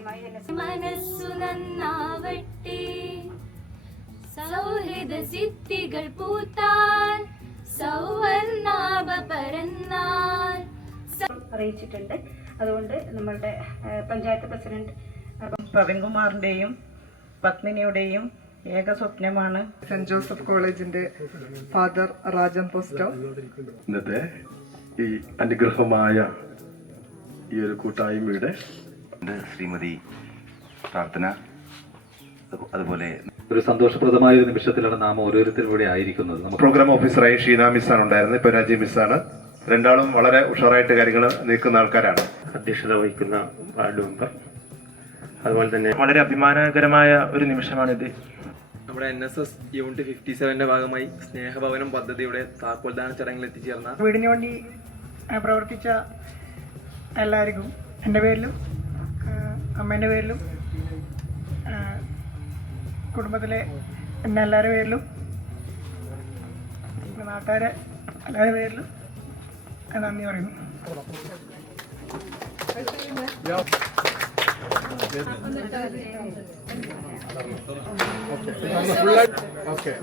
ആദ്യമായി മനസ്സു നന്നാവട്ടെ, സൗഹൃദ സിദ്ധികൾ പൂത്താൻ, സൗവർണാഭ പരന്നാൽ അറിയിച്ചിട്ടുണ്ട്. അതുകൊണ്ട് നമ്മളുടെ പഞ്ചായത്ത് പ്രസിഡന്റ് പ്രവീൺകുമാറിന്റെയും പത്മിനിയുടെയും ഏക സ്വപ്നമാണ് സെന്റ് ജോസഫ് കോളേജിന്റെ ഫാദർ രാജൻ പോസ്റ്റോ. ഇന്നത്തെ ഈ അനുഗ്രഹമായ ഈ ഒരു കൂട്ടായ്മയുടെ ശ്രീമതി പ്രാർത്ഥന, അതുപോലെ ഒരു സന്തോഷപ്രദമായ ഒരു നിമിഷത്തിലാണ് നാം ഓരോരുത്തരും ഇവിടെ ആയിരിക്കുന്നത്. പ്രോഗ്രാം ഓഫീസറായി ഷീന മിസ്സാണ് ഉണ്ടായിരുന്നത്, ഇപ്പൊ രാജീവ് മിസ്സാണ്. രണ്ടാളും വളരെ ഉഷാറായിട്ട് കാര്യങ്ങൾ നീക്കുന്ന ആൾക്കാരാണ്. അധ്യക്ഷത വഹിക്കുന്ന വാർഡ് മെമ്പർ, അതുപോലെ തന്നെ വളരെ അഭിമാനകരമായ ഒരു നിമിഷമാണിത്. നമ്മുടെ NSS യൂണിറ്റ് 57ന്റെ ഭാഗമായി സ്നേഹഭവനം പദ്ധതിയുടെ താക്കോൽദാന ചടങ്ങിൽ എത്തിച്ചേർന്ന വീടിന് വേണ്ടി പ്രവർത്തിച്ച എല്ലാവർക്കും എൻ്റെ പേരിലും അമ്മേൻ്റെ പേരിലും കുടുംബത്തിലെ എൻ്റെ എല്ലാവരുടെ പേരിലും നാട്ടുകാരെ എല്ലാവരുടെ പേരിലും നന്ദി പറയുന്നു. Okay.